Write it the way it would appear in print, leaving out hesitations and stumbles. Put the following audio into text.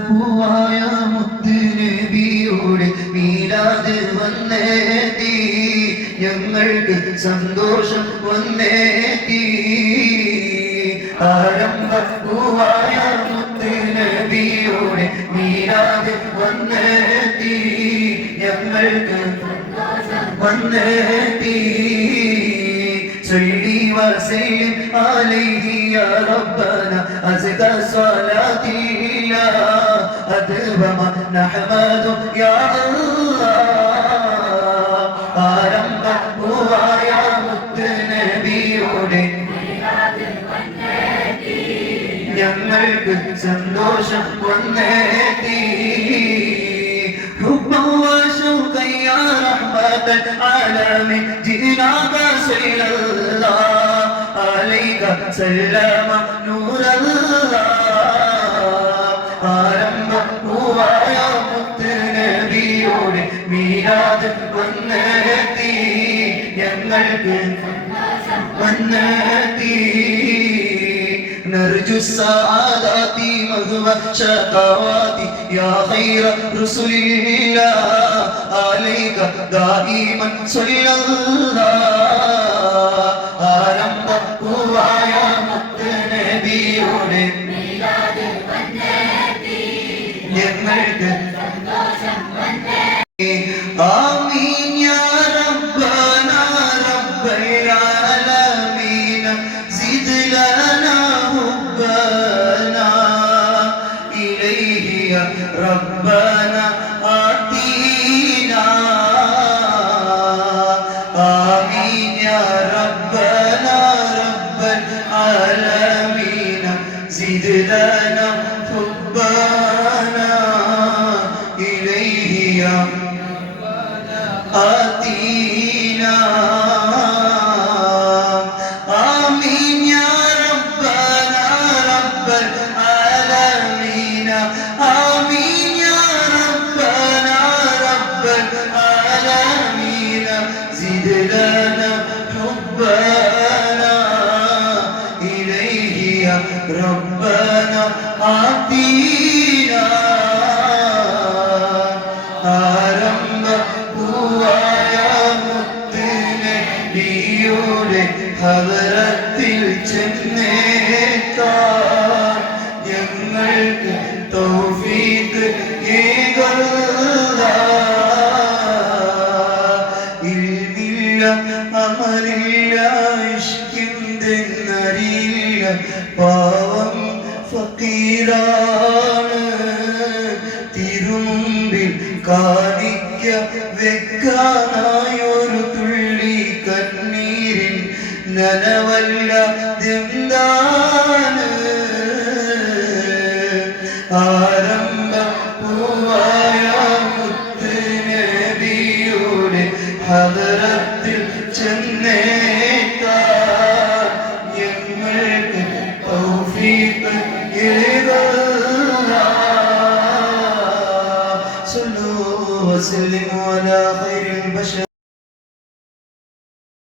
പൂവായ മുത്ത് നബിയുടെ മീലാദ് വന്നേത്തി ഞങ്ങൾക്ക് സന്തോഷം വന്നേത്തി ആരംഭ പൂവായ മുത്ത് നബിയുടെ മീലാദ് വന്നേത്തി ഞങ്ങൾക്ക് വന്നേത്തി صلي وسلم عليه يا ربنا أزكى صلاة الله أدوم نحمد يا الله آرم يا مت نبيയുടെ ഞങ്ങൾക്ക് സന്തോഷം വന്നേത്തി حبا وشوقا يا رحمة العالمين جئناك صلى الله عليك سلام نور الله آرم പൂവായ മുത്ത് നബിയുടെ മീലാദ് വന്നേത്തി ഞങ്ങൾക്ക് വന്നേത്തി نرجو السعادة مهما شقوات يا خير رسل الله عليك دائما صلى الله آرم പൂവായ മുത്ത് നബിയുടെ മീലാദ് വന്നേത്തി ഞങ്ങൾക്ക് സന്തോഷം വന്നേത്തി ആമീൻ യാ റബ്ബനാ റബ്ബൽ ആലമീൻ സിദ് ലനാ ربنا آتينا آمين يا ربنا رب العالمين زد لنا حبنا إليه يا ربنا آتينا آمين يا ربنا رب العالمين آمين يا ربنا رب العالمين زد لنا حبنا إليه يا ربنا آتينا ആരംഭ പൂവായ മുത്ത് നബിയുടെ ഹദറത്തിൽ ചെന്നേക്കാൻ ഞങ്ങൾക്ക് തൗഫീഖ് ഇൽമില്ല അമലില്ല ഇഷ്കിന്തെന്നറിയില്ല പാവം ഫക്കീറാണ് തിരുമുമ്പിൽ കാണിക്ക വെക്കാനായൊരു തുള്ളി കണ്ണീരിൻ നനവല്ലതെന്താണ് ആരംഭ പൂവായ മുത്ത് നബിയുടെ ഹദറത്തിൽ ചെന്നേക്കാൻ ഞങ്ങൾക്ക് തൗഫീഖ് صلوا وسلموا على خير البشر